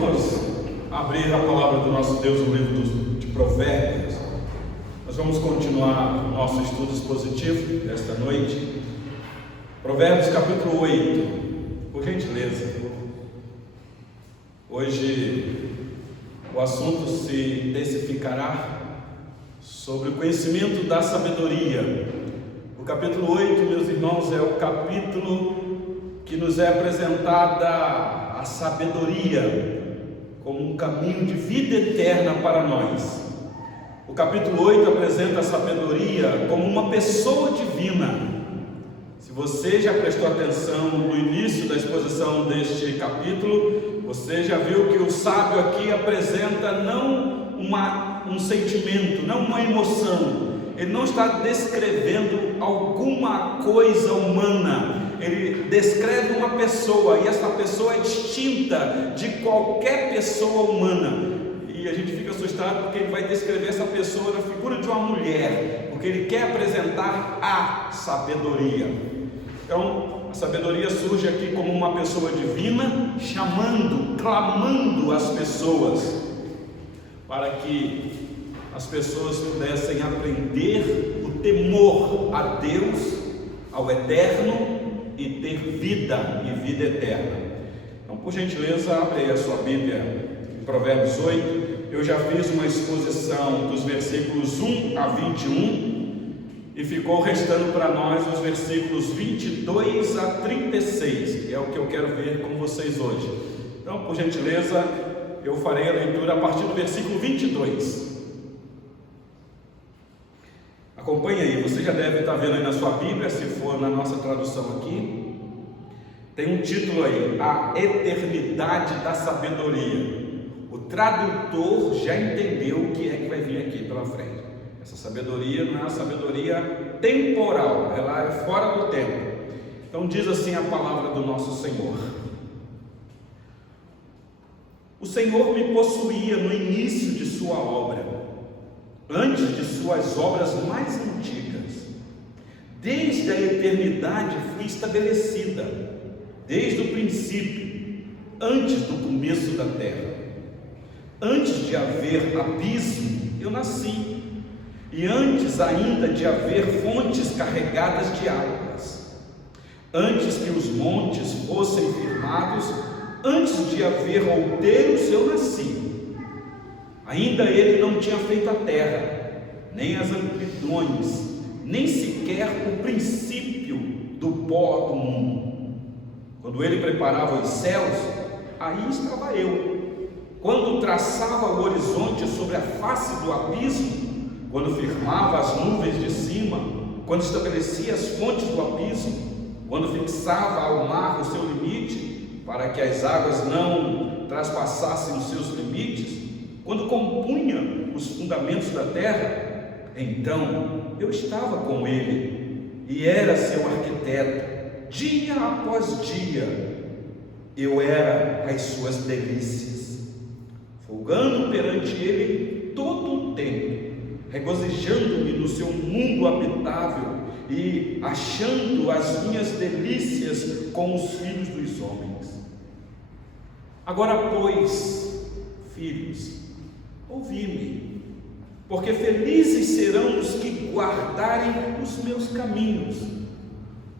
vamos abrir a palavra do nosso Deus no livro de Provérbios. Nós vamos continuar nosso estudo expositivo desta noite. Provérbios capítulo 8, por gentileza. Hoje o assunto se intensificará sobre o conhecimento da sabedoria. O capítulo 8, meus irmãos, é o capítulo que nos é apresentada a sabedoria como um caminho de vida eterna para nós. O capítulo 8 apresenta a sabedoria como uma pessoa divina. Se você já prestou atenção no início da exposição deste capítulo, você já viu que o sábio aqui apresenta não um sentimento, não uma emoção. Ele não está descrevendo alguma coisa humana. Ele descreve uma pessoa, e essa pessoa é distinta de qualquer pessoa humana. E a gente fica assustado porque ele vai descrever essa pessoa na figura de uma mulher, porque ele quer apresentar a sabedoria. Então, a sabedoria surge aqui como uma pessoa divina, chamando, clamando as pessoas, para que as pessoas pudessem aprender o temor a Deus, ao Eterno, e ter vida e vida eterna. Então, por gentileza, abre aí a sua Bíblia em Provérbios 8. Eu já fiz uma exposição dos versículos 1 a 21 e ficou restando para nós os versículos 22 a 36, que é o que eu quero ver com vocês hoje. Então, por gentileza, eu farei a leitura a partir do versículo 22. Acompanhe aí, você já deve estar vendo aí na sua Bíblia, se for na nossa tradução aqui. Tem um título aí: A Eternidade da Sabedoria. O tradutor já entendeu o que é que vai vir aqui pela frente. Essa sabedoria não é uma sabedoria temporal, ela é fora do tempo. Então diz assim a palavra do nosso Senhor: O Senhor me possuía no início de sua obra, antes de suas obras mais antigas. Desde a eternidade fui estabelecida, desde o princípio, antes do começo da terra. Antes de haver abismo, eu nasci, e antes ainda de haver fontes carregadas de águas. Antes que os montes fossem firmados, antes de haver outeiros, eu nasci. Ainda ele não tinha feito a terra, nem as amplidões, nem sequer o princípio do pó do mundo. Quando ele preparava os céus, aí estava eu. Quando traçava o horizonte sobre a face do abismo, quando firmava as nuvens de cima, quando estabelecia as fontes do abismo, quando fixava ao mar o seu limite, para que as águas não traspassassem os seus limites, quando compunha os fundamentos da terra, então eu estava com ele e era seu arquiteto. Dia após dia eu era as suas delícias, folgando perante ele todo o tempo, regozijando-me no seu mundo habitável e achando as minhas delícias com os filhos dos homens. Agora, pois, filhos, ouvi-me, porque felizes serão os que guardarem os meus caminhos.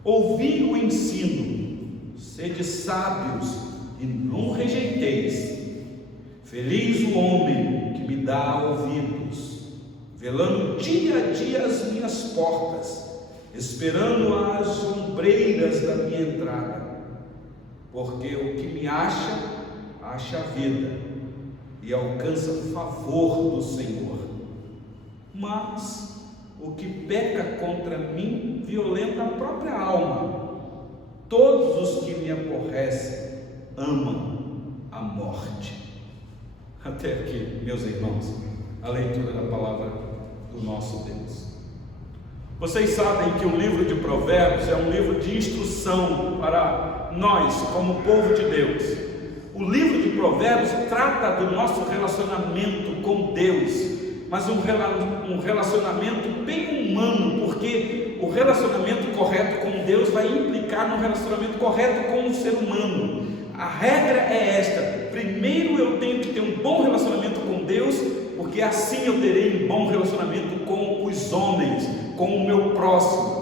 Ouvi o ensino, sede sábios e não rejeiteis. Feliz o homem que me dá ouvidos, velando dia a dia as minhas portas, esperando as ombreiras da minha entrada. Porque o que me acha a vida e alcança o favor do Senhor. Mas o que peca contra mim violenta a própria alma. Todos os que me aborrecem amam a morte. Até aqui, meus irmãos, a leitura da palavra do nosso Deus. Vocês sabem que o livro de Provérbios é um livro de instrução para nós, como povo de Deus. O livro de Provérbios trata do nosso relacionamento com Deus, mas um relacionamento bem humano, porque o relacionamento correto com Deus vai implicar no relacionamento correto com o ser humano. A regra é esta: primeiro eu tenho que ter um bom relacionamento com Deus, porque assim eu terei um bom relacionamento com os homens, com o meu próximo.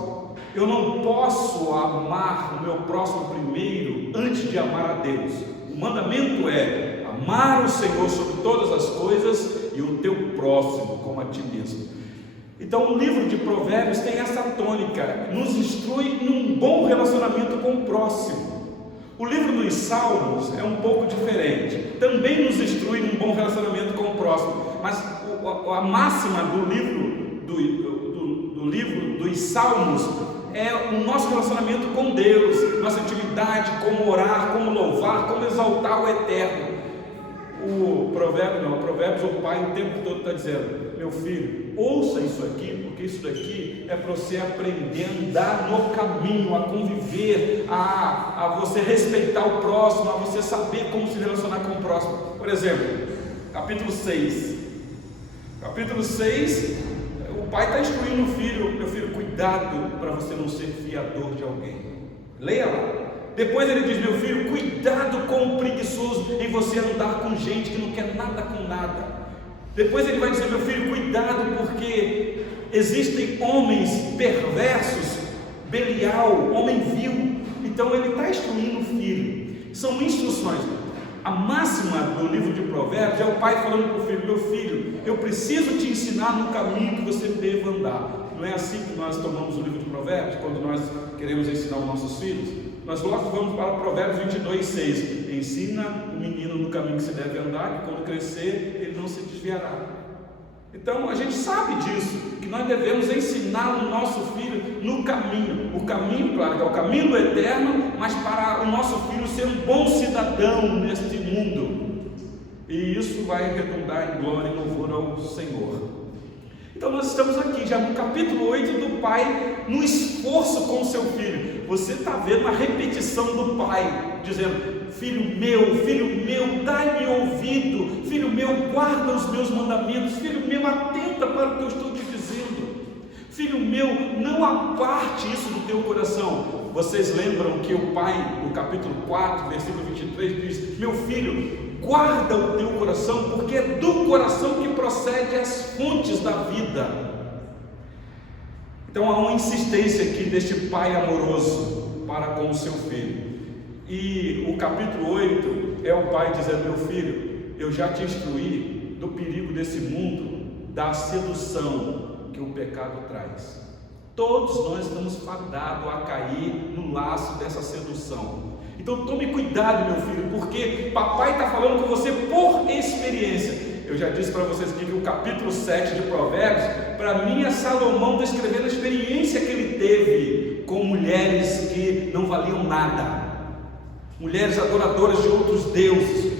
Eu não posso amar o meu próximo primeiro antes de amar a Deus. O mandamento é amar o Senhor sobre todas as coisas e o teu próximo como a ti mesmo. Então o livro de Provérbios tem essa tônica, nos instrui num bom relacionamento com o próximo. O livro dos Salmos é um pouco diferente, também nos instrui num bom relacionamento com o próximo, mas a máxima do livro dos Salmos é o nosso relacionamento com Deus, nossa intimidade, como orar, como louvar, como exaltar o Eterno. O Provérbios, o pai o tempo todo está dizendo: meu filho, ouça isso aqui, porque isso daqui é para você aprender a andar no caminho, a conviver, a você respeitar o próximo, a você saber como se relacionar com o próximo. Por exemplo, capítulo 6, o pai está instruindo o filho: meu filho, cuidado para você não ser fiador de alguém. Leia lá. Depois ele diz: meu filho, cuidado com o preguiçoso, em você andar com gente que não quer nada com nada. Depois ele vai dizer: meu filho, cuidado, porque existem homens perversos, Belial, homem vil. Então ele está instruindo o filho. São instruções. A máxima do livro de Provérbios é o pai falando para o filho: meu filho, eu preciso te ensinar no caminho que você deve andar. Não é assim que nós tomamos o livro de Provérbios, quando nós queremos ensinar os nossos filhos? Nós logo vamos para Provérbios 22:6. Ensina o menino no caminho que se deve andar, que quando crescer ele não se desviará. Então a gente sabe disso, que nós devemos ensinar o nosso filho no caminho. O caminho, claro, que é o caminho do eterno, mas para o nosso filho ser um bom cidadão neste mundo. E isso vai redundar em glória e louvor ao Senhor. Então nós estamos aqui já no capítulo 8 do pai, no esforço com o seu filho. Você está vendo a repetição do pai, dizendo: filho meu, dai-me ouvido, filho meu, guarda os meus mandamentos, filho meu, atenta para o que eu estou te dizendo, filho meu, não aparte isso do teu coração. Vocês lembram que o pai, no capítulo 4, versículo 23, diz: meu filho, guarda o teu coração, porque é do coração que procede as fontes da vida. Então há uma insistência aqui deste pai amoroso para com o seu filho. E o capítulo 8 é o pai dizendo: meu filho, eu já te instruí do perigo desse mundo, da sedução que o pecado traz. Todos nós estamos fadados a cair no laço dessa sedução. Então tome cuidado, meu filho, porque papai está falando com você por experiência. Eu já disse para vocês aqui que o capítulo 7 de Provérbios, para mim, é Salomão descrevendo a experiência que ele teve com mulheres que não valiam nada, mulheres adoradoras de outros deuses.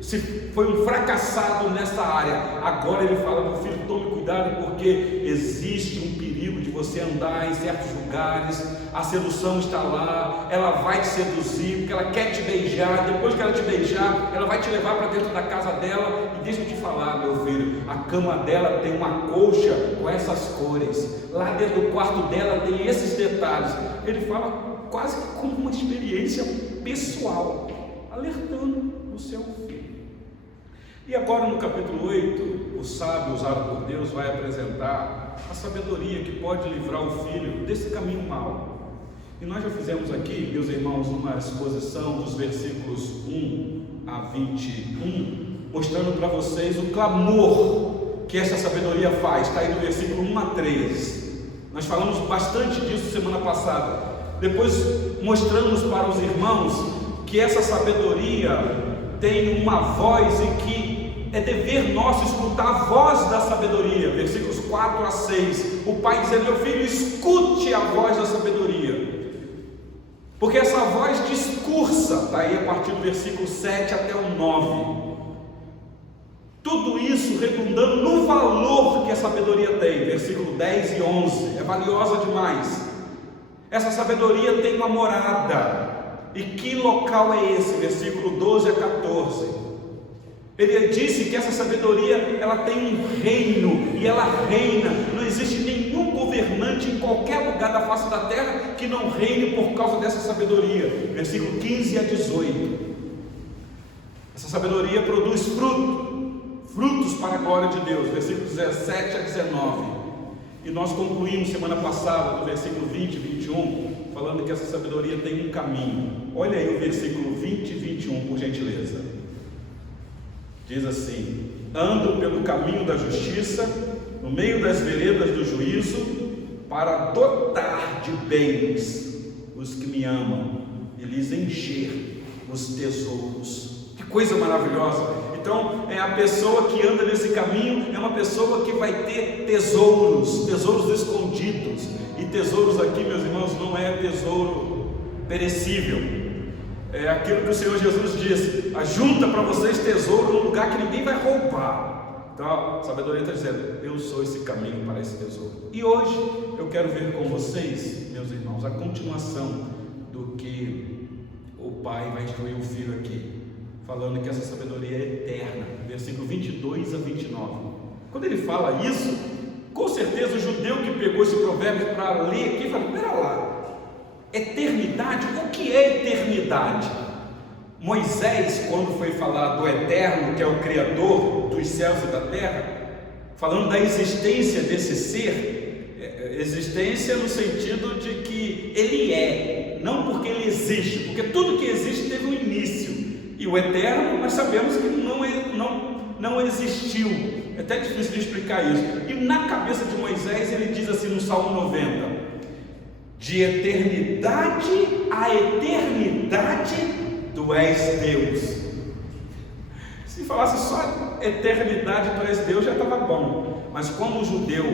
Se foi um fracassado nessa área, agora ele fala: meu filho, tome cuidado, porque existe um perigo de você andar em certos lugares, a sedução está lá, ela vai te seduzir, porque ela quer te beijar, depois que ela te beijar, ela vai te levar para dentro da casa dela, e deixa eu te falar, meu filho, a cama dela tem uma colcha com essas cores, lá dentro do quarto dela tem esses detalhes. Ele fala quase que como uma experiência pessoal, alertando o seu filho. E agora no capítulo 8, o sábio usado por Deus vai apresentar a sabedoria que pode livrar o filho desse caminho mau. E nós já fizemos aqui, meus irmãos, uma exposição dos versículos 1 a 21, mostrando para vocês o clamor que essa sabedoria faz. Está aí no versículo 1 a 3. Nós falamos bastante disso semana passada. Depois mostramos para os irmãos que essa sabedoria tem uma voz e que é dever nosso escutar a voz da sabedoria. Versículos 4 a 6, o pai dizendo: meu filho, escute a voz da sabedoria, porque essa voz discursa. Está aí a partir do versículo 7 até o 9, tudo isso redundando no valor que a sabedoria tem. Versículo 10 e 11, é valiosa demais. Essa sabedoria tem uma morada. E que local é esse? Versículo 12 a 14. Ele disse que essa sabedoria, ela tem um reino, e ela reina. Não existe nenhum governante em qualquer lugar da face da terra que não reine por causa dessa sabedoria. Versículo 15 a 18. Essa sabedoria produz frutos para a glória de Deus, versículos 17 a 19. E nós concluímos semana passada, no versículo 20 e 21, falando que essa sabedoria tem um caminho. Olha aí o versículo 20 e 21, por gentileza. Diz assim: ando pelo caminho da justiça, no meio das veredas do juízo, para dotar de bens os que me amam e lhes encher os tesouros. Que coisa maravilhosa! Então, a pessoa que anda nesse caminho é uma pessoa que vai ter tesouros escondidos. E tesouros aqui, meus irmãos, não é tesouro perecível. É aquilo que o Senhor Jesus disse: ajunta para vocês tesouro num lugar que ninguém vai roubar. Então, a sabedoria está dizendo: eu sou esse caminho para esse tesouro. E hoje eu quero ver com vocês, meus irmãos, a continuação do que o Pai vai instruir o Filho aqui, falando que essa sabedoria é eterna, versículo 22 a 29. Quando ele fala isso, com certeza o judeu que pegou esse provérbio para ler aqui, fala: espera lá, eternidade? O que é eternidade? Moisés, quando foi falar do Eterno, que é o Criador dos céus e da terra, falando da existência desse ser, existência no sentido de que ele é, não porque ele existe, porque tudo que existe teve um início. E o eterno, nós sabemos que não existiu. É até difícil de explicar isso. E na cabeça de Moisés ele diz assim no Salmo 90: de eternidade a eternidade tu és Deus. Se falasse só eternidade tu és Deus, já estava bom. Mas quando o judeu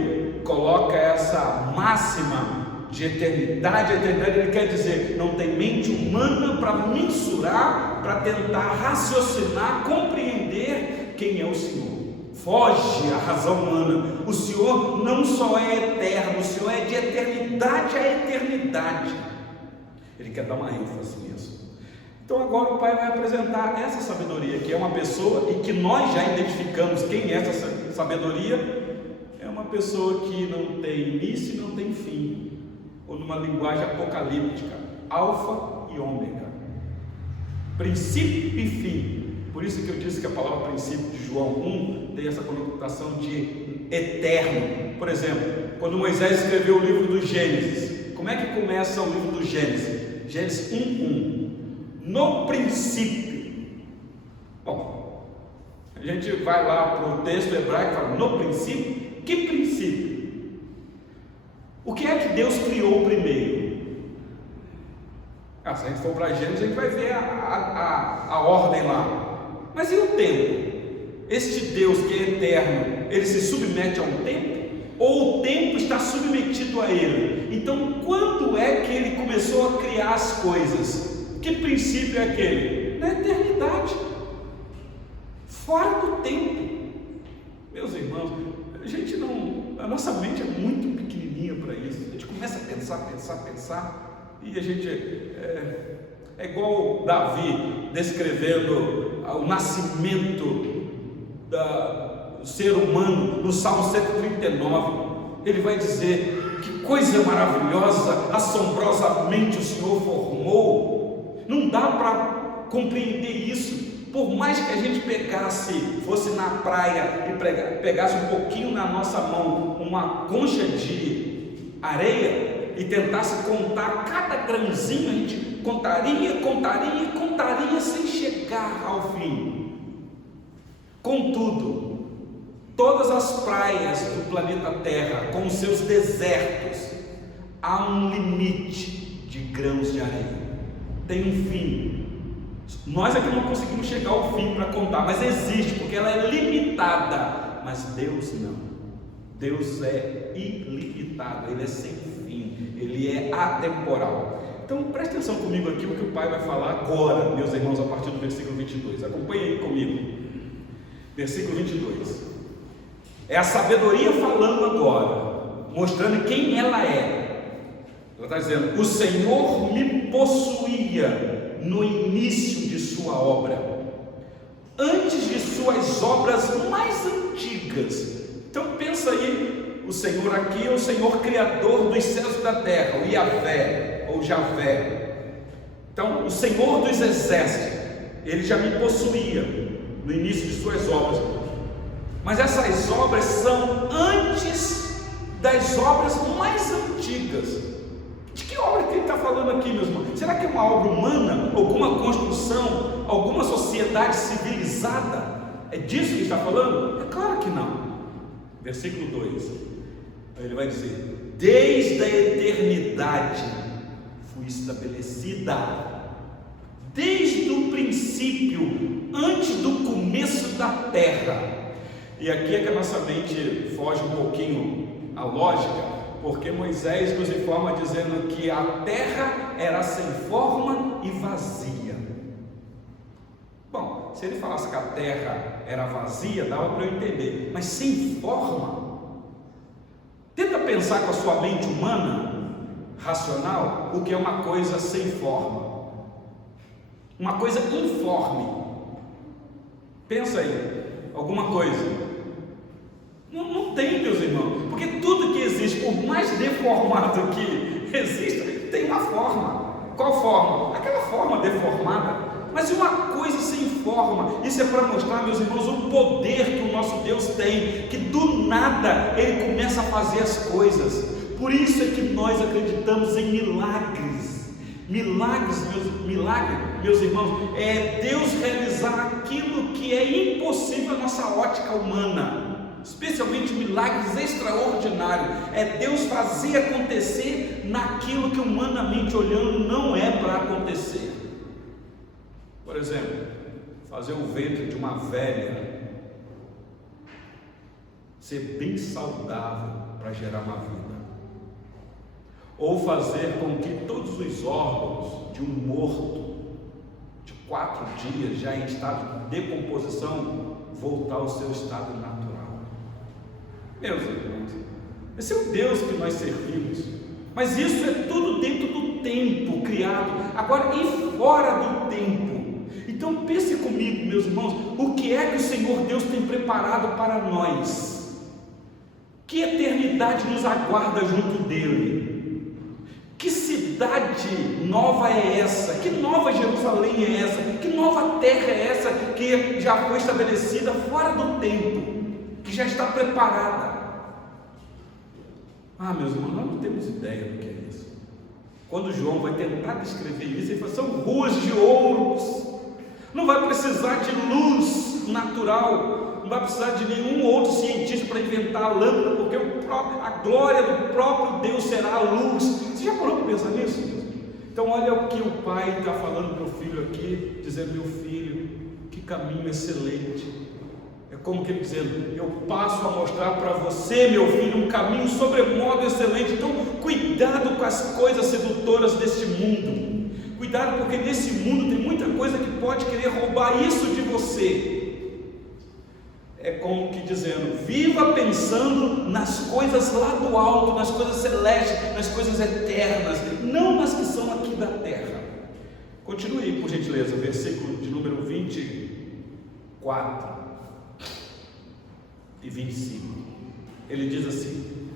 coloca essa máxima de eternidade a eternidade, ele quer dizer, não tem mente humana para mensurar, para tentar raciocinar, compreender quem é o Senhor. Foge a razão humana. O Senhor não só é eterno, o Senhor é de eternidade a eternidade. Ele quer dar uma ênfase nisso. Então agora o Pai vai apresentar essa sabedoria, que é uma pessoa, e que nós já identificamos quem é essa sabedoria. É uma pessoa que não tem início e não tem fim, ou numa linguagem apocalíptica, alfa e ômega, princípio e fim. Por isso que eu disse que a palavra princípio de João 1 tem essa conotação de eterno. Por exemplo, quando Moisés escreveu o livro do Gênesis, como é que começa o livro do Gênesis? Gênesis 1:1. No princípio. Bom, a gente vai lá para o texto hebraico e fala: no princípio. Que princípio? O que é que Deus criou primeiro? Se a gente for para Gênesis, a gente vai ver a ordem lá. Mas e o tempo? Este Deus que é eterno, ele se submete a um tempo? Ou o tempo está submetido a ele? Então, quando é que ele começou a criar as coisas? Que princípio é aquele? Na eternidade, fora do tempo. Meus irmãos, a nossa mente é muito pequenininha para isso. A gente começa a pensar, e a gente é igual Davi descrevendo o nascimento do ser humano no Salmo 139. Ele vai dizer: que coisa maravilhosa, assombrosamente o Senhor formou. Não dá para compreender isso. Por mais que a gente fosse na praia e pegasse um pouquinho na nossa mão uma concha de areia e tentasse contar cada grãozinho, a gente contaria sem chegar ao fim. Contudo, todas as praias do planeta Terra, com os seus desertos, há um limite de grãos de areia. Tem um fim. Nós aqui não conseguimos chegar ao fim para contar, mas existe, porque ela é limitada. Mas Deus não. Deus é ilimitado, Ele é sem fim, Ele é atemporal. Então preste atenção comigo aqui o que o Pai vai falar agora, meus irmãos, a partir do versículo 22. Acompanhe aí comigo. Versículo 22. É a sabedoria falando agora, mostrando quem ela é. Ela está dizendo: o Senhor me possuía no início de sua obra, antes de suas obras mais antigas. Então pensa aí, o Senhor aqui é o Senhor Criador dos céus e da terra, o Yahvé, ou Javé. Então o Senhor dos exércitos, Ele já me possuía. no início de suas obras, mas essas obras são antes das obras mais antigas. De que obra que ele está falando aqui, meus irmãos? Será que é uma obra humana, alguma construção, alguma sociedade civilizada? É disso que ele está falando? É claro que não. Versículo 2, ele vai dizer: desde a eternidade fui estabelecida, desde o princípio, antes do começo da terra. E aqui é que a nossa mente foge um pouquinho à lógica, porque Moisés nos informa dizendo que a terra era sem forma e vazia. Bom, se ele falasse que a terra era vazia, dava para eu entender, mas sem forma. Tenta pensar com a sua mente humana, racional, o que é uma coisa sem forma, uma coisa informe. Pensa aí, alguma coisa. Não tem, meus irmãos, porque tudo que existe, por mais deformado que exista, tem uma forma. Qual forma? Aquela forma deformada. Mas uma coisa sem forma. Isso é para mostrar, meus irmãos, o poder que o nosso Deus tem, que do nada Ele começa a fazer as coisas. Por isso é que nós acreditamos em milagres. Milagres, meus irmãos, é Deus realizar aquilo que é impossível à nossa ótica humana. Especialmente milagres extraordinários, é Deus fazer acontecer naquilo que humanamente olhando não é para acontecer. Por exemplo, fazer o ventre de uma velha ser bem saudável para gerar uma vida, ou fazer com que todos os órgãos de um morto de 4 dias já em estado de decomposição voltar ao seu estado natural. Meus irmãos, esse é o Deus que nós servimos, mas isso é tudo dentro do tempo criado, agora e fora do tempo. Então pense comigo, meus irmãos, o que é que o Senhor Deus tem preparado para nós? Que eternidade nos aguarda junto dele? Que cidade nova é essa? Que nova Jerusalém é essa? Que nova terra é essa que já foi estabelecida fora do tempo? Que já está preparada? Meus irmãos, nós não temos ideia do que é isso. Quando João vai tentar descrever isso, ele fala: são ruas de ouros. Não vai precisar de luz natural, não vai precisar de nenhum outro cientista para inventar a lâmpada, porque a glória do próprio Deus será a luz. Você já parou para pensar nisso? Então olha o que o pai está falando para o filho aqui, dizendo: meu filho, que caminho excelente. É como que ele dizendo: eu passo a mostrar para você, meu filho, um caminho sobremodo excelente. Então cuidado com as coisas sedutoras deste mundo. Cuidado, porque nesse mundo tem muita coisa que pode querer roubar isso de você. É como que dizendo: viva pensando nas coisas lá do alto, nas coisas celestes, nas coisas eternas, não nas que são aqui da terra. Continue, por gentileza, versículo de número 24 e 25. Ele diz assim,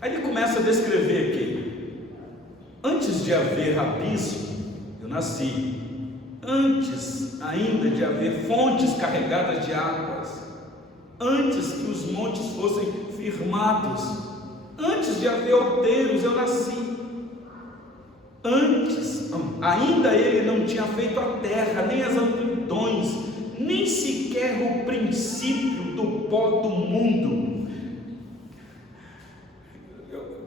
aí ele começa a descrever aqui: antes de haver abismo, eu nasci. Antes ainda de haver fontes carregadas de águas, antes que os montes fossem firmados, antes de haver outeiros, eu nasci. Antes, ainda ele não tinha feito a terra, nem as amplidões, nem sequer o princípio do pó do mundo.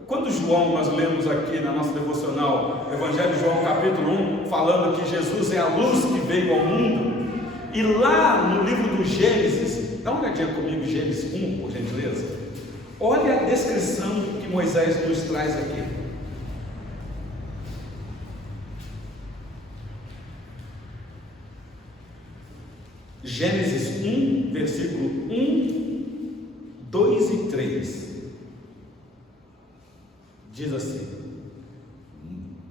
Quando João, nós lemos aqui na nossa devocional, Evangelho de João capítulo 1, falando que Jesus é a luz que veio ao mundo, e lá no livro do Gênesis, dá uma olhadinha comigo, Gênesis 1, por gentileza. Olha a descrição que Moisés nos traz aqui. Gênesis 1, versículo 1, 2 e 3. Diz assim: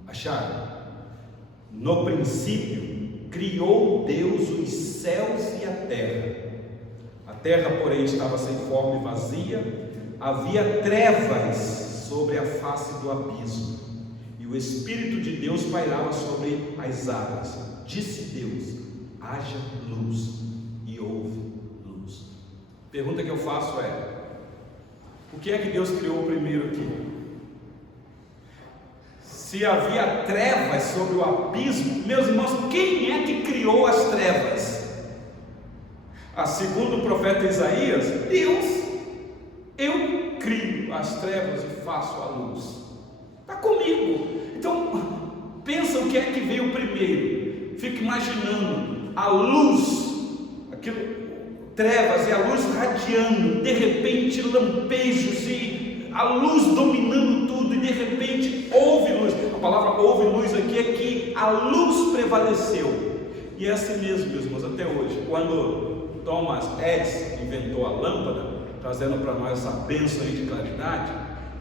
acharam? No princípio criou Deus os céus e a terra. A terra, porém, estava sem forma e vazia, havia trevas sobre a face do abismo, e o Espírito de Deus pairava sobre as águas. Disse Deus: haja luz, pergunta que eu faço é: o que é que Deus criou primeiro aqui? Se havia trevas sobre o abismo, meus irmãos, quem é que criou as trevas? Segundo o profeta Isaías, Deus. Eu crio as trevas e faço a luz. Está comigo. Então, pensa o que é que veio primeiro. Fica imaginando a luz, aquilo, trevas e a luz radiando, de repente lampejos e a luz dominando tudo, e de repente houve luz. A palavra houve luz aqui é que a luz prevaleceu. E é assim mesmo, meus irmãos, até hoje. Quando Thomas Edison inventou a lâmpada, trazendo para nós essa bênção aí de claridade,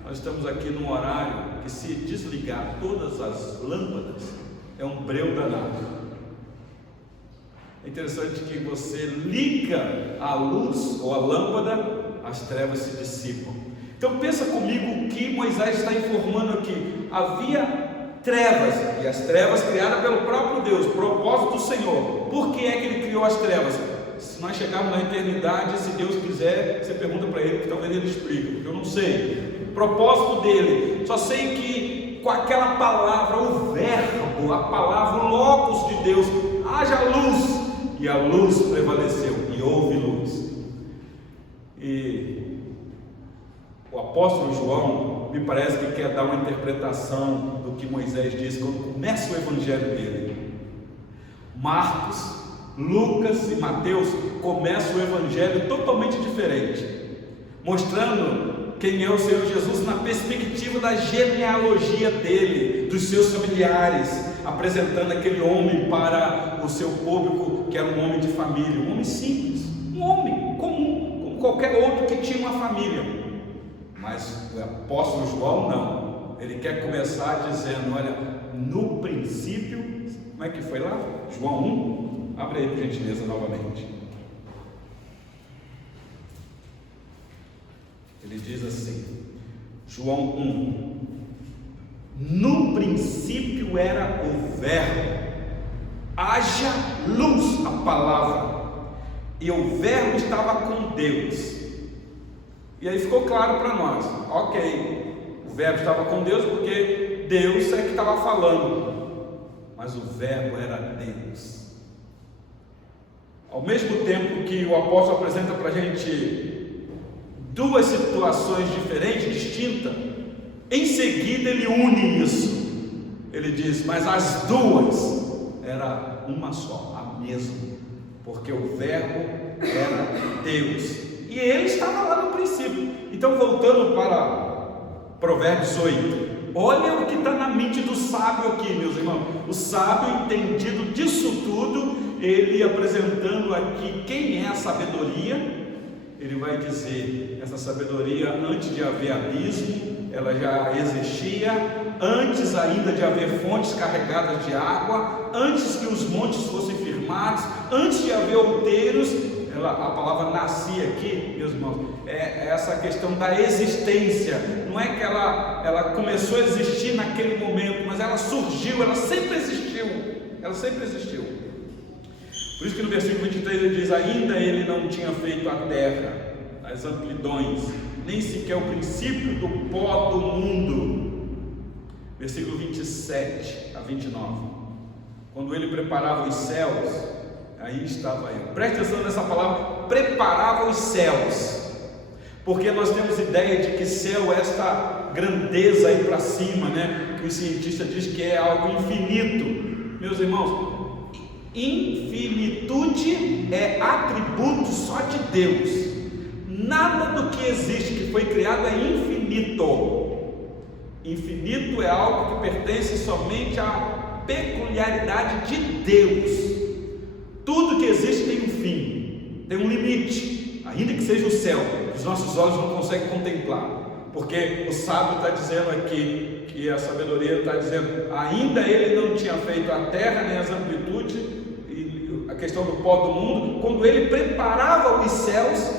nós estamos aqui num horário que, se desligar todas as lâmpadas, é um breu danado. É interessante que você liga a luz ou a lâmpada, as trevas se dissipam. Então pensa comigo o que Moisés está informando aqui. Havia trevas, e as trevas criadas pelo próprio Deus, propósito do Senhor. Por que é que ele criou as trevas? Se nós chegarmos na eternidade, se Deus quiser, você pergunta para ele, que talvez ele explique, porque eu não sei. Propósito dele, só sei que com aquela palavra, o verbo, a palavra, o logos de Deus, haja luz, e a luz prevaleceu, e houve luz. E o apóstolo João, me parece que quer dar uma interpretação do que Moisés disse quando começa o evangelho dele. Marcos, Lucas e Mateus começam o evangelho totalmente diferente, mostrando quem é o Senhor Jesus na perspectiva da genealogia dele, dos seus familiares, apresentando aquele homem para o seu público, que era um homem de família, um homem simples, um homem comum, como qualquer outro que tinha uma família. Mas o apóstolo João não, ele quer começar dizendo: olha, no princípio, como é que foi lá? João 1, abre aí por gentileza novamente. Ele diz assim, João 1: no princípio era o verbo, haja luz, a palavra, e o verbo estava com Deus. E aí ficou claro para nós, ok, o verbo estava com Deus porque Deus é que estava falando, mas o verbo era Deus. Ao mesmo tempo que o apóstolo apresenta para a gente duas situações diferentes, distintas, em seguida ele une isso. Ele diz, mas as duas era uma só, a mesma, porque o verbo era Deus, e ele estava lá no princípio. Então, voltando para Provérbios 8, olha o que está na mente do sábio aqui, meus irmãos. O sábio, entendido disso tudo, ele apresentando aqui quem é a sabedoria. Ele vai dizer, essa sabedoria, antes de haver abismo, ela já existia, antes ainda de haver fontes carregadas de água, antes que os montes fossem firmados, antes de haver outeiros. A palavra nascia aqui, meus irmãos, é essa questão da existência. Não é que ela começou a existir naquele momento, mas ela surgiu, ela sempre existiu, Por isso que no versículo 23 ele diz, ainda ele não tinha feito a terra, as amplidões, nem sequer o princípio do pó do mundo. Versículo 27 a 29, quando ele preparava os céus, aí estava eu. Preste atenção nessa palavra, preparava os céus, porque nós temos ideia de que céu é esta grandeza aí para cima, né? Que o cientista diz que é algo infinito. Meus irmãos, infinitude é atributo só de Deus. Nada do que existe, que foi criado, é infinito. Infinito é algo que pertence somente à peculiaridade de Deus. Tudo que existe tem um fim, tem um limite, ainda que seja o céu, que os nossos olhos não conseguem contemplar, porque o sábio está dizendo aqui, que a sabedoria está dizendo, ainda ele não tinha feito a terra, nem as amplitudes, e a questão do pó do mundo, quando ele preparava os céus.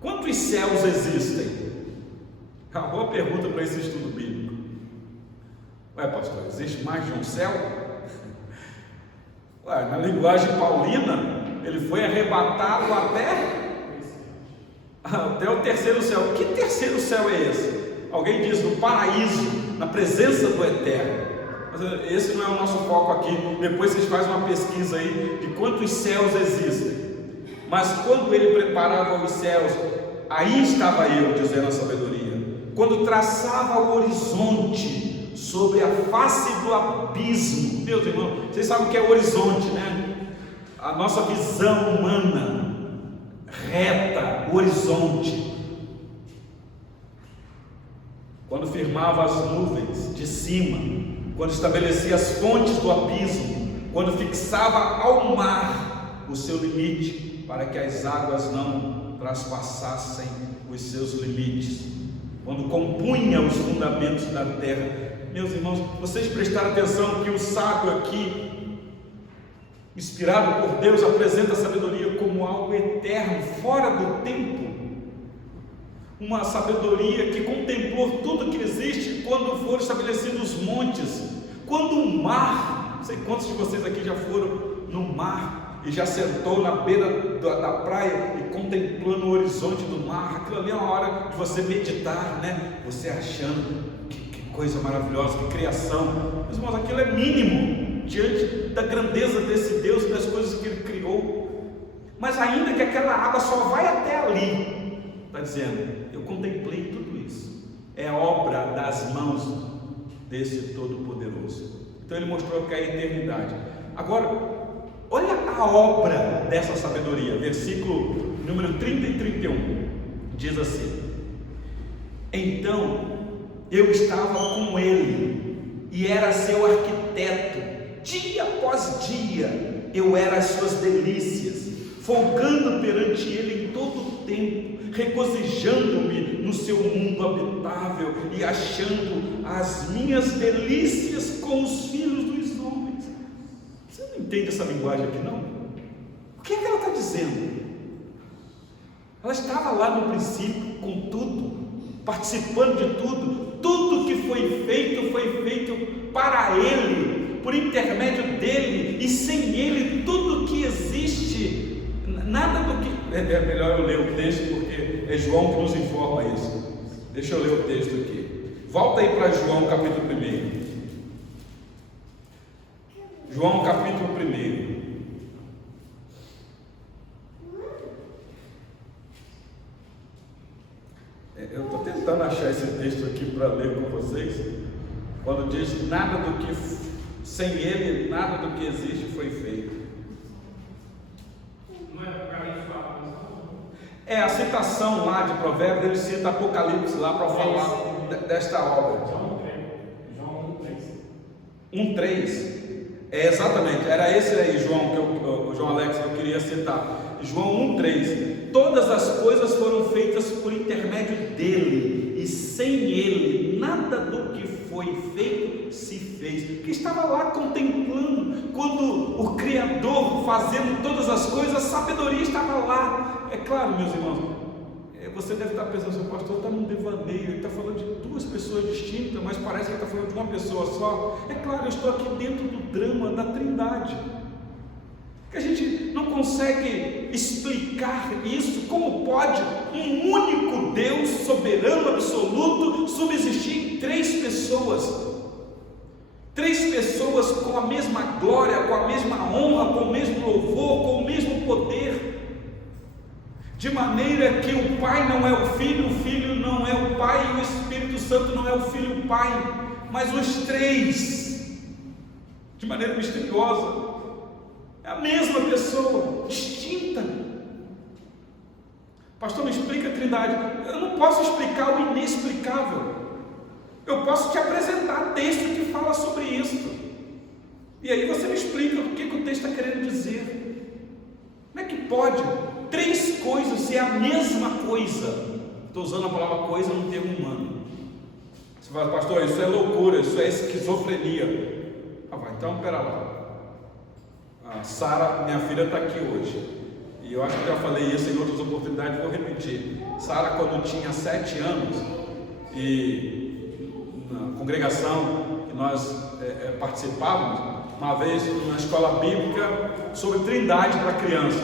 Quantos céus existem? É uma boa pergunta para esse estudo bíblico. Ué, pastor, existe mais de um céu? Na linguagem paulina, Ele foi arrebatado até o terceiro céu. Que terceiro céu é esse? Alguém diz no paraíso, na presença do Eterno. Mas esse não é o nosso foco aqui. Depois vocês fazem uma pesquisa aí de quantos céus existem. Mas quando ele preparava os céus, aí estava eu, dizendo a sabedoria. Quando traçava o horizonte sobre a face do abismo. Meus irmãos, vocês sabem o que é horizonte, né? A nossa visão humana reta, o horizonte. Quando firmava as nuvens de cima, quando estabelecia as fontes do abismo, quando fixava ao mar o seu limite, para que as águas não traspassassem os seus limites, quando compunha os fundamentos da terra. Meus irmãos, vocês prestaram atenção que o sábio aqui, inspirado por Deus, apresenta a sabedoria como algo eterno, fora do tempo. Uma sabedoria que contemplou tudo que existe quando foram estabelecidos os montes, quando o mar, não sei quantos de vocês aqui já foram no mar e já sentou na beira da praia e contemplando o horizonte do mar. Aquilo ali é uma hora de você meditar, né? Você achando que coisa maravilhosa, que criação. Meus irmãos, aquilo é mínimo diante da grandeza desse Deus e das coisas que Ele criou. Mas ainda que aquela água só vai até ali, está dizendo, eu contemplei tudo isso, é obra das mãos desse Todo-Poderoso. Então Ele mostrou que é a eternidade. Agora, olha a obra dessa sabedoria, versículo número 30 e 31, diz assim: então eu estava com ele e era seu arquiteto, dia após dia eu era as suas delícias, folgando perante ele em todo o tempo, regozijando-me no seu mundo habitável e achando as minhas delícias com os filhos dos homens. Você não entende essa linguagem aqui, não? O que é que ela está dizendo? Ela estava lá no princípio com tudo, participando de tudo. Tudo que foi feito para Ele, por intermédio dEle, e sem Ele tudo que existe, nada do que... É melhor eu ler o texto, porque é João que nos informa isso. Deixa eu ler o texto aqui. Volta aí para João capítulo 1. João capítulo 1. Eu estou tentando achar esse texto aqui para ler com vocês. Quando diz nada do que, sem Ele, nada do que existe foi feito. Não é para a gente falar, é a citação lá de Provérbios. Ele cita Apocalipse lá para falar desta obra. João 1:3. Exatamente, era esse aí, João, o João Alex, que eu queria citar. João 1:3. Todas as coisas foram feitas por intermédio dele, e sem ele nada do que foi feito se fez. Que estava lá contemplando, quando o Criador fazendo todas as coisas, a sabedoria estava lá. É claro, meus irmãos, você deve estar pensando, seu pastor está num devaneio, ele está falando de duas pessoas distintas, mas parece que ele está falando de uma pessoa só. É claro, eu estou aqui dentro do drama da Trindade, que a gente não consegue explicar isso. Como pode um único Deus soberano, absoluto, subsistir em três pessoas? Três pessoas com a mesma glória, com a mesma honra, com o mesmo louvor, com o mesmo poder, de maneira que o Pai não é o Filho não é o Pai, e o Espírito Santo não é o Filho e o Pai, mas os três, de maneira misteriosa, é a mesma pessoa, distinta. Pastor, me explica a Trindade. Eu não posso explicar o inexplicável. Eu posso te apresentar texto que fala sobre isso, e aí você me explica o que o texto está querendo dizer. Como é que pode três coisas ser a mesma coisa? Estou usando a palavra coisa num termo humano. Você fala, pastor, isso é loucura, isso é esquizofrenia. Então pera lá. A Sara, minha filha, está aqui hoje, e eu acho que já falei isso em outras oportunidades, vou repetir. Sara, quando tinha 7 anos, e na congregação que nós participávamos, uma vez na escola bíblica sobre trindade para criança.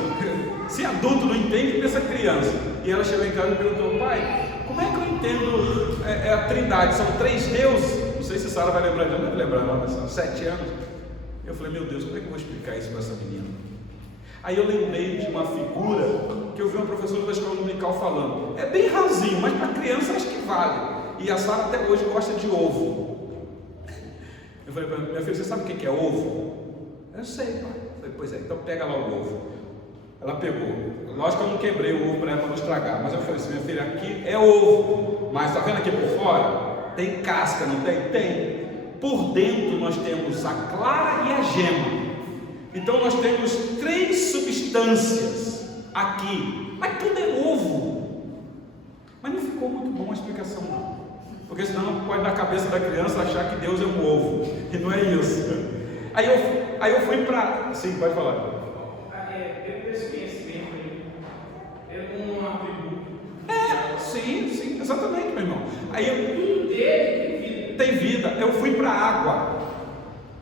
Se adulto não entende, pensa criança. E ela chegou em casa e perguntou: pai, como é que eu entendo a trindade? São 3 deuses? Não sei se a Sara vai lembrar, não deve lembrar, não, mas são 7 anos. Eu falei: meu Deus, como é que eu vou explicar isso para essa menina? Aí eu lembrei de uma figura que eu vi uma professora da escola dominical falando. É bem rasinho, mas para criança acho que vale. E a Sara até hoje gosta de ovo. Eu falei para ela: minha filha, você sabe o que é ovo? Eu sei, pai. Eu falei: pois é, então pega lá o ovo. Ela pegou. Lógico que eu não quebrei o ovo para ela não estragar, mas eu falei assim: minha filha, aqui é ovo, mas está vendo aqui por fora? Tem casca, não tem? Tem. Por dentro nós temos a clara e a gema. Então nós temos 3 substâncias aqui, mas tudo é ovo. Mas não ficou muito bom a explicação, não, porque senão pode na cabeça da criança achar que Deus é um ovo, e não é isso. Aí eu fui para... Sim, pode falar. Dentro desse conhecimento aí, é um atributo. Sim, exatamente, meu irmão. Aí Tudo dele tem vida. Eu fui para a água.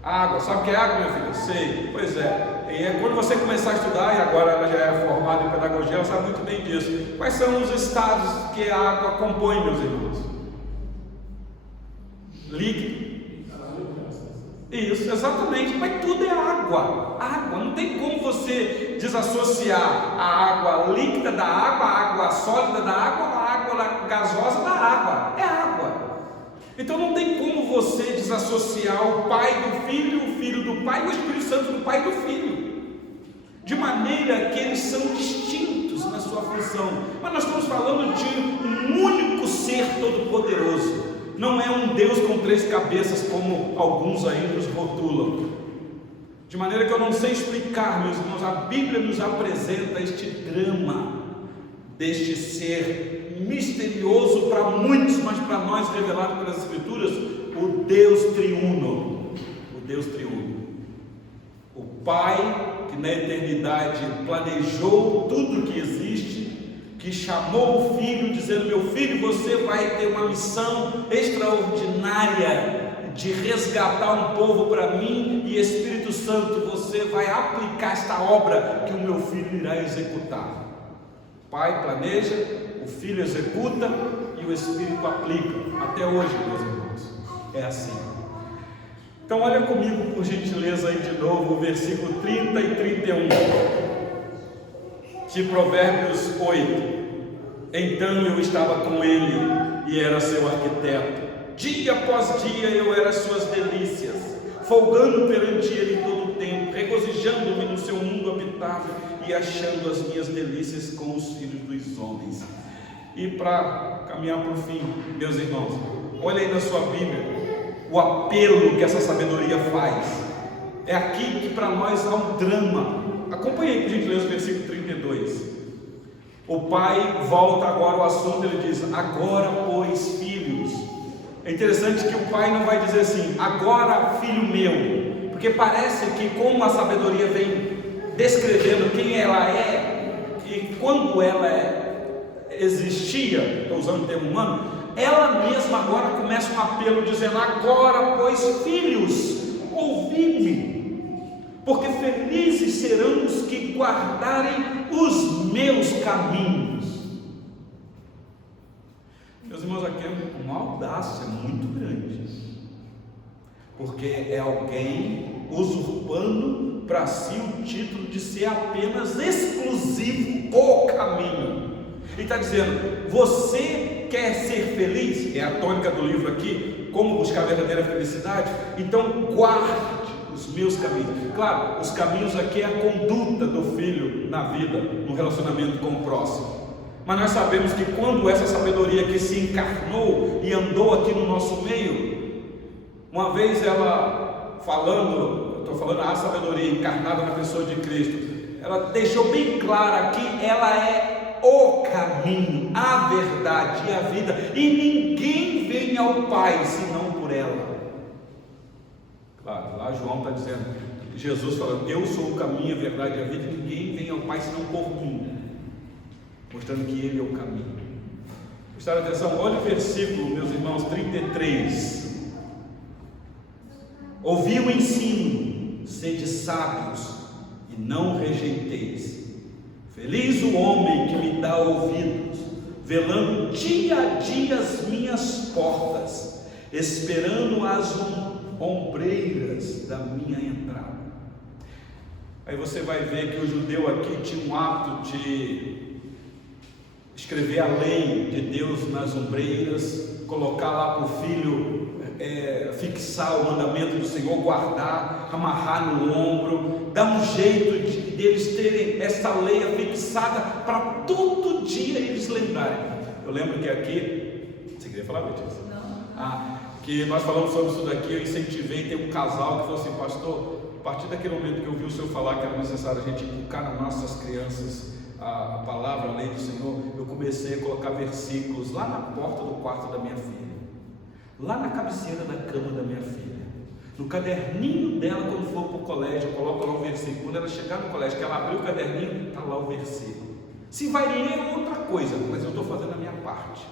Água, sabe o que é água, minha filha? Sei, pois é. E quando você começar a estudar, e agora ela já é formada em pedagogia, ela sabe muito bem disso. Quais são os estados que a água compõe, meus irmãos? Líquido. Isso, exatamente. Mas tudo é água. Água, não tem como você desassociar a água líquida da água, a água sólida da água, a água gasosa da água. É água. Então não tem como você desassociar o Pai do Filho, o Filho do Pai e o Espírito Santo do Pai e do Filho, de maneira que eles são distintos na sua função. Mas nós estamos falando de um único ser todo-poderoso. Não é um Deus com 3 cabeças como alguns aí nos rotulam. De maneira que eu não sei explicar, meus irmãos. A Bíblia nos apresenta este drama deste ser misterioso para muitos, mas para nós revelado pelas Escrituras, o Deus triuno. O Deus triuno. O Pai que na eternidade planejou tudo que existe, que chamou o Filho dizendo: meu filho, você vai ter uma missão extraordinária de resgatar um povo para mim, e Espírito Santo, você vai aplicar esta obra que o meu filho irá executar. O Pai planeja, o Filho executa e o Espírito aplica. Até hoje, meus irmãos, é assim. Então olha comigo, por gentileza, aí de novo o versículo 30 e 31 de Provérbios 8. Então eu estava com ele e era seu arquiteto. Dia após dia eu era suas delícias, folgando perante ele todo o tempo, regozijando-me no seu mundo habitável e achando as minhas delícias com os filhos dos homens. E para caminhar para o fim, meus irmãos, olha aí na sua Bíblia o apelo que essa sabedoria faz. É aqui que para nós há um drama. Acompanhe aí, por gentileza, o versículo 32. O pai volta agora ao assunto, ele diz: agora, pois, filhos. É interessante que o pai não vai dizer assim: agora, filho meu, porque parece que como a sabedoria vem descrevendo quem ela é e quando ela existia, estou usando o termo humano, ela mesma agora começa um apelo dizendo: agora, pois, filhos, ouvi-me, porque felizes serão os que guardarem os meus caminhos. Meus irmãos, aqui é uma audácia muito grande, porque é alguém usurpando para si o título de ser apenas exclusivo o caminho. Ele está dizendo: você quer ser feliz? É a tônica do livro aqui, como buscar a verdadeira felicidade? Então guarde os meus caminhos. Claro, os caminhos aqui é a conduta do filho na vida, no relacionamento com o próximo. Mas nós sabemos que quando essa sabedoria que se encarnou e andou aqui no nosso meio, uma vez ela falando, estou falando a sabedoria encarnada na pessoa de Cristo, ela deixou bem claro que ela é o caminho, a verdade e a vida, e ninguém vem ao Pai senão por ela. Claro, lá João está dizendo, Jesus falando: eu sou o caminho, a verdade e a vida, e ninguém vem ao Pai senão por mim, mostrando que Ele é o caminho. Prestaram atenção? Olha o versículo, meus irmãos, 33. Ouvi o ensino, sede sábios e não rejeiteis. Feliz o homem que me dá ouvidos, velando dia a dia as minhas portas, esperando as ombreiras da minha entrada. Aí você vai ver que o judeu aqui tinha um hábito de escrever a lei de Deus nas ombreiras, colocar lá para o filho fixar o mandamento do Senhor, guardar, amarrar no ombro, dar um jeito deles terem essa lei fixada para todo dia eles lembrarem. Eu lembro que aqui, você queria falar, Letícia? Não. Que nós falamos sobre isso daqui, eu incentivei, tem um casal que falou assim: pastor, a partir daquele momento que eu vi o senhor falar que era necessário a gente inculcar nas nossas crianças a palavra, a lei do Senhor, eu comecei a colocar versículos lá na porta do quarto da minha filha, lá na cabeceira da cama da minha filha, no caderninho dela. Quando for para o colégio, eu coloco lá o versículo. Quando ela chegar no colégio, que ela abrir o caderninho, está lá o versículo. Se vai ler outra coisa, mas eu estou fazendo a minha parte.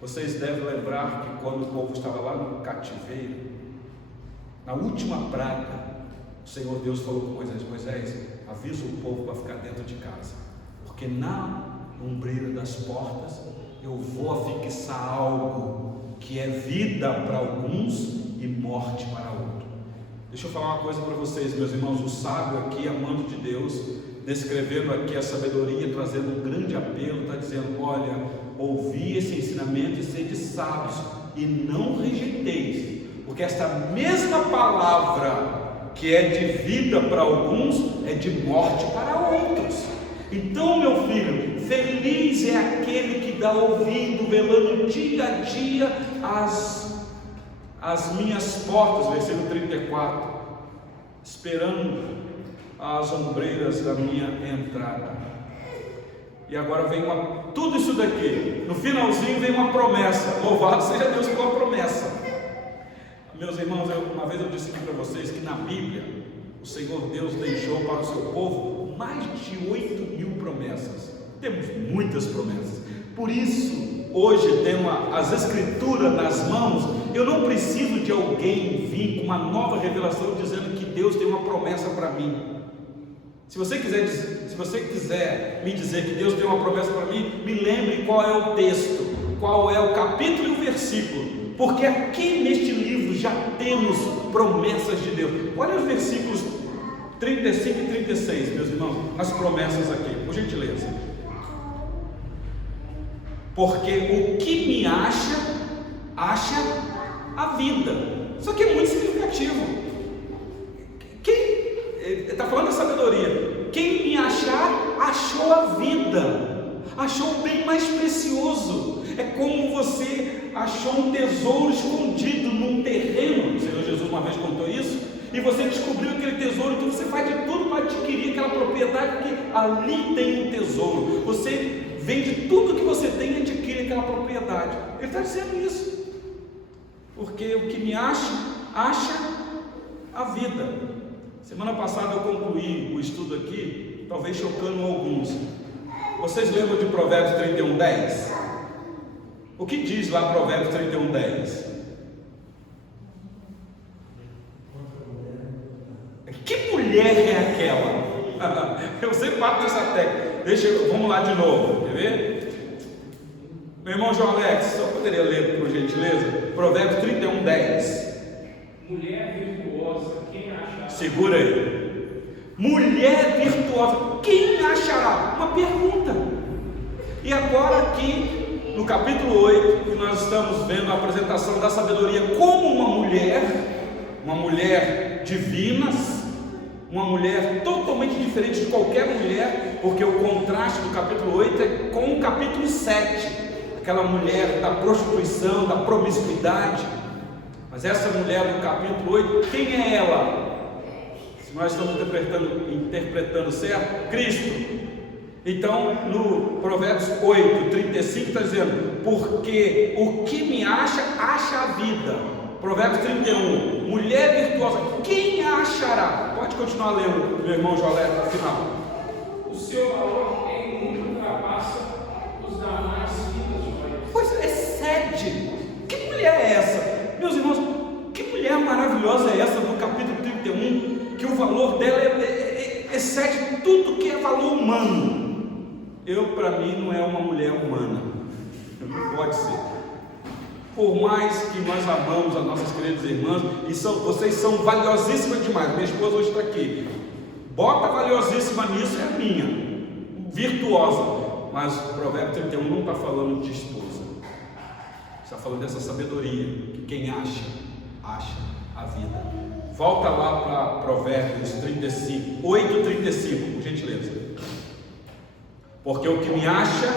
Vocês devem lembrar que quando o povo estava lá no cativeiro, na última praga, o Senhor Deus falou com Moisés: Moisés, avisa o povo para ficar dentro de casa, porque na ombreira das portas eu vou afixar algo que é vida para alguns e morte para outros. Deixa eu falar uma coisa para vocês, meus irmãos. O sábio aqui, amando de Deus, descrevendo aqui a sabedoria, trazendo um grande apelo, está dizendo: olha, ouvi esse ensinamento e sede sábios e não rejeiteis, porque esta mesma palavra que é de vida para alguns é de morte para outros. Então, meu filho, feliz é aquele que dá ouvido, velando dia a dia as minhas portas, versículo 34, esperando as ombreiras da minha entrada. E agora vem tudo isso daqui, no finalzinho vem uma promessa. Louvado seja Deus pela promessa. Meus irmãos, uma vez eu disse aqui para vocês que na Bíblia o Senhor Deus deixou para o seu povo mais de 8.000 promessas. Temos muitas promessas. Por isso, hoje, tendo as Escrituras nas mãos, eu não preciso de alguém vir com uma nova revelação dizendo que Deus tem uma promessa para mim. Se você quiser me dizer que Deus tem uma promessa para mim, me lembre qual é o texto, qual é o capítulo e o versículo, porque aqui neste livro já temos promessas de Deus. Olha os versículos 35 e 36, meus irmãos, as promessas aqui, por gentileza. Porque o que me acha a vida. Isso aqui é muito significativo. Ele está falando da sabedoria. Quem me achar, achou a vida, achou o bem mais precioso. É como você achou um tesouro escondido num terreno. O Senhor Jesus uma vez contou isso. E você descobriu aquele tesouro, então você faz de tudo para adquirir aquela propriedade, porque ali tem um tesouro. Você vende tudo que você tem e adquire aquela propriedade. Ele está dizendo isso. Porque o que me acha a vida. Semana passada eu concluí o estudo aqui, talvez chocando alguns. Vocês lembram de Provérbios 31:10? O que diz lá Provérbios 31:10? Que mulher é aquela? Eu sempre bato nessa tecla. Vamos lá de novo, quer ver? Meu irmão João Alex, só poderia ler por gentileza? Provérbios 31:10. Mulher virtuosa, quem achará? Segura aí. Mulher virtuosa, quem achará? Uma pergunta. E agora aqui, no capítulo 8, que nós estamos vendo a apresentação da sabedoria como uma mulher divina, uma mulher totalmente diferente de qualquer mulher, porque o contraste do capítulo 8 é com o capítulo 7, aquela mulher da prostituição, da promiscuidade. Mas essa mulher do capítulo 8, quem é ela? Se nós estamos interpretando certo, Cristo. Então, no Provérbios 8:35 está dizendo: porque o que me acha a vida. Provérbios 31, mulher virtuosa, quem a achará? Pode continuar lendo, meu irmão Jolé, no final. O seu valor em muito ultrapassa os demais fitas de joias. Pois excede. Que mulher é essa? Meus irmãos, que mulher maravilhosa é essa do capítulo 31, que para mim, não é uma mulher humana. Não pode ser. Por mais que nós amamos as nossas queridas irmãs, e vocês são valiosíssimas demais. Minha esposa hoje está aqui. Bota valiosíssima nisso, é a minha. Virtuosa. Mas o Provérbio 31 não está falando de esposa. Está falando dessa sabedoria, que quem acha a vida. Volta lá para Provérbios 35, 8:35, por gentileza. Porque o que me acha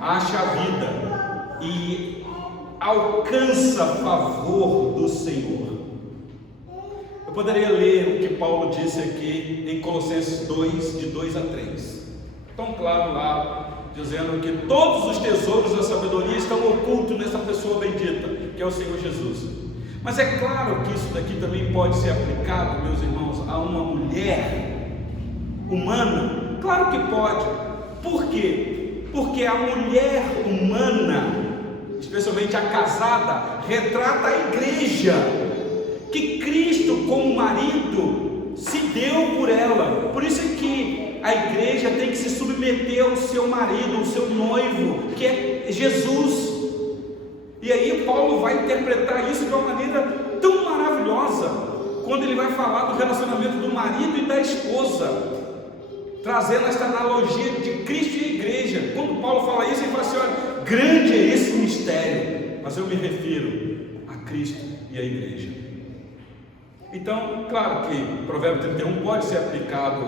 a vida e alcança favor do Senhor. Eu poderia ler o que Paulo disse aqui em Colossenses 2, de 2 a 3. Tão claro lá, dizendo que todos os tesouros da sabedoria estão ocultos nessa pessoa bendita, que é o Senhor Jesus. Mas é claro que isso daqui também pode ser aplicado, meus irmãos, a uma mulher humana. Claro que pode. Por quê? Porque a mulher humana, especialmente a casada, retrata a igreja, que Cristo como marido se deu por ela. Por isso é que a igreja tem que se submeter ao seu marido, ao seu noivo, que é Jesus. E aí Paulo vai interpretar isso de uma maneira tão maravilhosa, quando ele vai falar do relacionamento do marido e da esposa, trazendo esta analogia de Cristo e a igreja. Quando Paulo fala isso, ele fala assim: olha, grande é esse mistério, mas eu me refiro a Cristo e a igreja. Então, claro que Provérbio 31 pode ser aplicado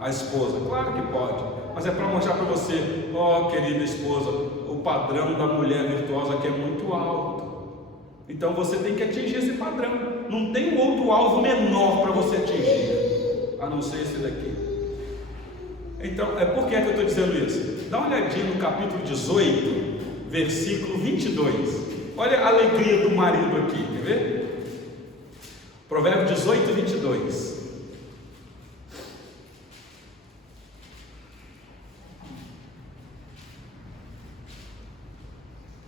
à esposa, claro que pode, mas é para mostrar para você, ó querida esposa, o padrão da mulher virtuosa que é muito alto. Então você tem que atingir esse padrão, não tem um outro alvo menor para você atingir, a não ser esse daqui. Então, por que é que eu estou dizendo isso? Dá uma olhadinha no capítulo 18, versículo 22. Olha a alegria do marido aqui, quer ver? Provérbio 18, 22.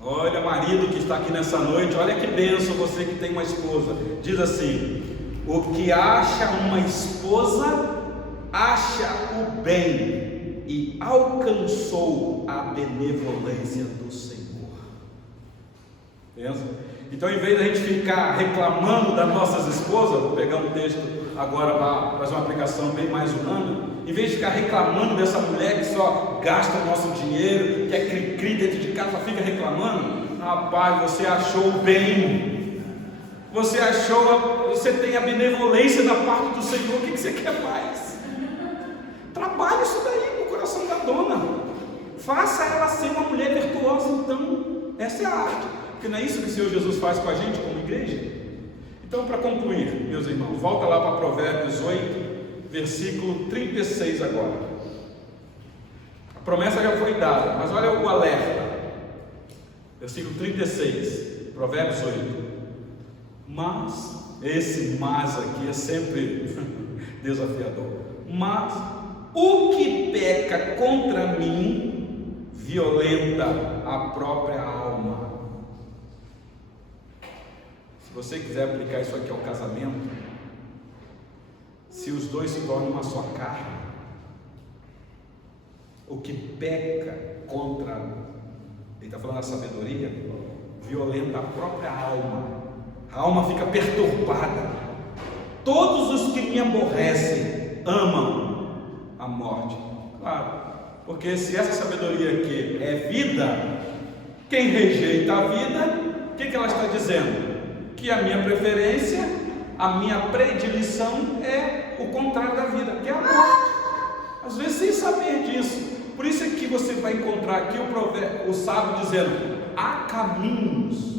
Olha, marido que está aqui nessa noite, olha que bênção você que tem uma esposa. Diz assim: o que acha uma esposa, acha o bem e alcançou a benevolência do Senhor. Pensa? Então, em vez de a gente ficar reclamando das nossas esposas, vou pegar um texto agora para fazer uma aplicação bem mais humana, em vez de ficar reclamando dessa mulher que só gasta o nosso dinheiro, que é cri-cri dentro de casa, só fica reclamando, rapaz, você achou o bem, você tem a benevolência da parte do Senhor, o que você quer mais? Trabalhe isso daí no coração da dona, faça ela ser uma mulher virtuosa. Então, essa é a arte, porque não é isso que o Senhor Jesus faz com a gente como igreja. Então, para concluir, meus irmãos, volta lá para Provérbios 8, versículo 36 agora. A promessa já foi dada, mas olha o alerta. Versículo 36, Provérbios 8. Mas, esse mas aqui é sempre desafiador. Mas o que peca contra mim violenta a própria alma. Se você quiser aplicar isso aqui ao casamento, se os dois se tornam uma só carne, o que peca contra, ele está falando da sabedoria, violenta a própria alma. A alma fica perturbada. Todos os que me aborrecem amam a morte. Claro, porque se essa sabedoria aqui é vida, quem rejeita a vida, o que ela está dizendo? Que a minha preferência, a minha predileção é o contrário da vida, que é a morte. Às vezes sem saber disso. Por isso é que você vai encontrar aqui o sábio dizendo: há caminhos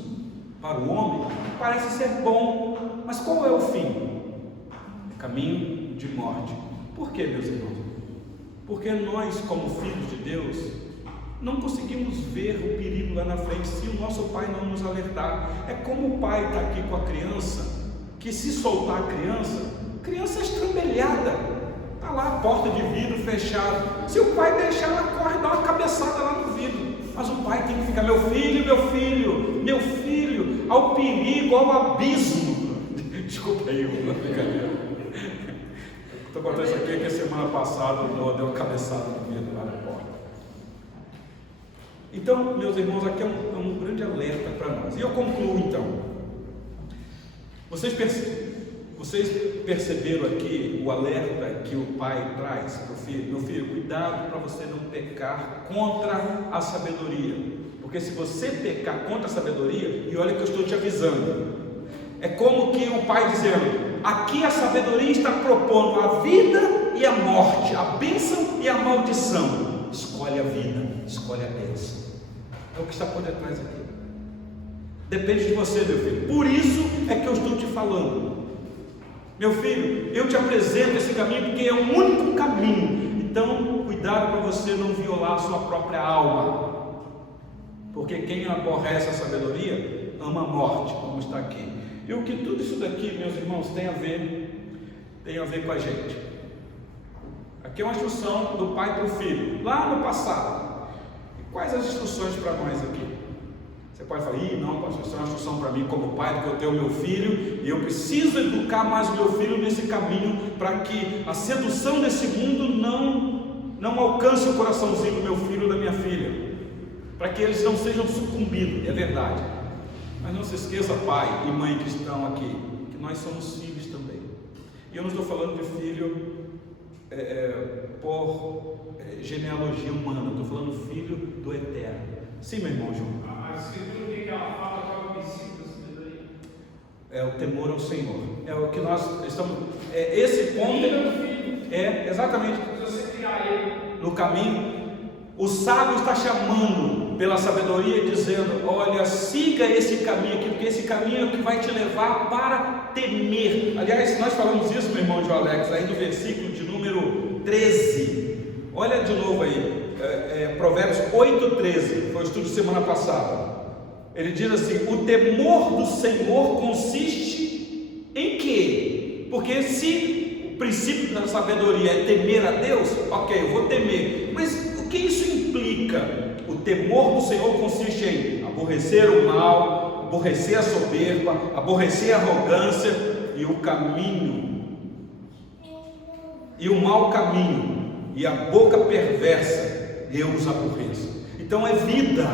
para o homem que parece ser bom, mas qual é o fim? É caminho de morte. Por quê, meus irmãos? Porque nós, como filhos de Deus, não conseguimos ver o perigo lá na frente se o nosso pai não nos alertar. É como o pai está aqui com a criança, que se soltar a criança é estrambelhada, está lá a porta de vidro fechada. Se o pai deixar, ela corre, dá uma cabeçada lá no vidro. Mas o pai tem que ficar: meu filho, ao perigo, ao abismo. Desculpa aí, uma brincadeira. estou contando isso aqui que semana passada deu uma cabeçada no vidro lá na porta. Então, meus irmãos, aqui é um grande alerta para nós. E eu concluo então. Vocês perceberam aqui o alerta que o pai traz para o filho? Meu filho, cuidado para você não pecar contra a sabedoria. Porque se você pecar contra a sabedoria, e olha que eu estou te avisando, é como que o pai dizendo: aqui a sabedoria está propondo a vida e a morte, a bênção e a maldição. Escolhe a vida, escolhe a bênção. É o que está por detrás aqui. Depende de você, meu filho. Por isso é que eu estou te falando. Meu filho, eu te apresento esse caminho porque é o único caminho. Então, cuidado para você não violar a sua própria alma. Porque quem aborrece a sabedoria ama a morte, como está aqui. E o que tudo isso daqui, meus irmãos, tem a ver com a gente. Aqui é uma instrução do pai para o filho, lá no passado. E quais as instruções para nós aqui? Você pode falar: não, pastor, isso é uma instrução para mim como pai, porque eu tenho meu filho e eu preciso educar mais o meu filho nesse caminho, para que a sedução desse mundo não alcance o coraçãozinho do meu filho ou da minha filha, para que eles não sejam sucumbidos. É verdade. Mas não se esqueça, pai e mãe que estão aqui, que nós somos filhos também. E eu não estou falando de filho por genealogia humana, estou falando filho do eterno. Sim, meu irmão João. A escritura tem que ela fala qual é o princípio da sabedoria. É o temor ao Senhor. É o que nós estamos. Esse ponto exatamente. Se você criar ele no caminho, o sábio está chamando pela sabedoria, dizendo: olha, siga esse caminho aqui, porque esse caminho é o que vai te levar para temer. Aliás, nós falamos isso, meu irmão João Alex, aí no versículo de número 13. Olha de novo aí, Provérbios 8,13, foi o estudo semana passada. Ele diz assim: o temor do Senhor consiste em quê? Porque se o princípio da sabedoria é temer a Deus, ok, eu vou temer, mas o que isso implica? O temor do Senhor consiste em aborrecer o mal, aborrecer a soberba, aborrecer a arrogância e o caminho, e o mau caminho, e a boca perversa, eu os aborreço. Então é vida,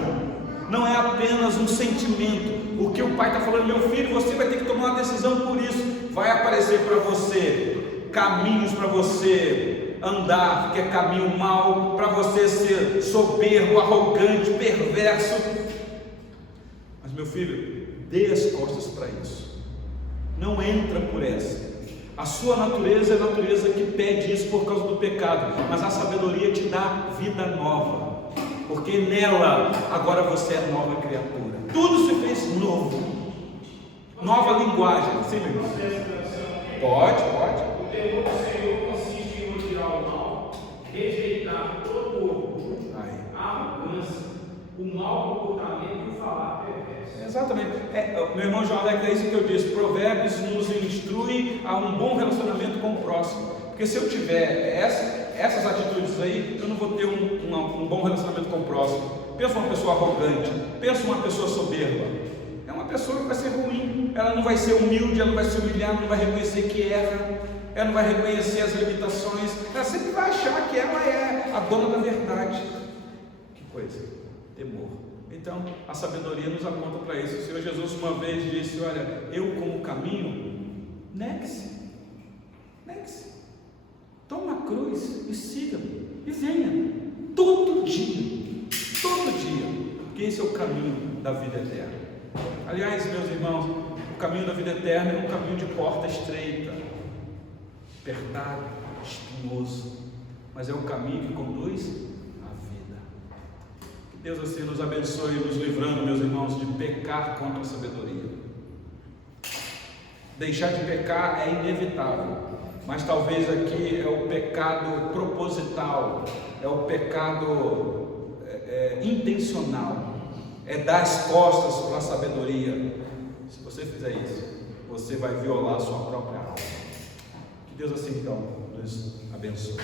não é apenas um sentimento. O que o pai está falando: meu filho, você vai ter que tomar uma decisão por isso. Vai aparecer para você caminhos para você andar, que é caminho mau, para você ser soberbo, arrogante, perverso. Mas meu filho, dê as costas para isso. Não entra por essa. A sua natureza é a natureza que pede isso por causa do pecado, mas a sabedoria te dá vida nova, porque nela agora você é nova criatura. Tudo se fez novo, nova linguagem. Sim, meu irmão? Pode. O temor do Senhor consiste em odiar o mal, rejeitar todo o orgulho, a arrogância, o mau comportamento e o falar perverso. Exatamente. Meu irmão João Alex, é isso que eu disse. Provérbios nos instrui a um bom relacionamento com o próximo. Porque se eu tiver essas atitudes aí, eu não vou ter um bom relacionamento com o próximo. Pensa uma pessoa arrogante, pensa uma pessoa soberba. É uma pessoa que vai ser ruim. Ela não vai ser humilde, ela não vai se humilhar, não vai reconhecer que erra, ela não vai reconhecer as limitações. Ela sempre vai achar que ela é a dona da verdade. Que coisa, temor. Então, a sabedoria nos aponta para isso. O Senhor Jesus uma vez disse: olha, eu como caminho, negue-se, toma a cruz e siga-me, e venha, todo dia, porque esse é o caminho da vida eterna. Aliás, meus irmãos, o caminho da vida eterna é um caminho de porta estreita, apertado, espinhoso, mas é o caminho que conduz. Deus assim nos abençoe, nos livrando, meus irmãos, de pecar contra a sabedoria. Deixar de pecar é inevitável, mas talvez aqui é o pecado proposital, é o pecado intencional, é dar as costas para a sabedoria. Se você fizer isso, você vai violar a sua própria alma. Que Deus assim então nos abençoe.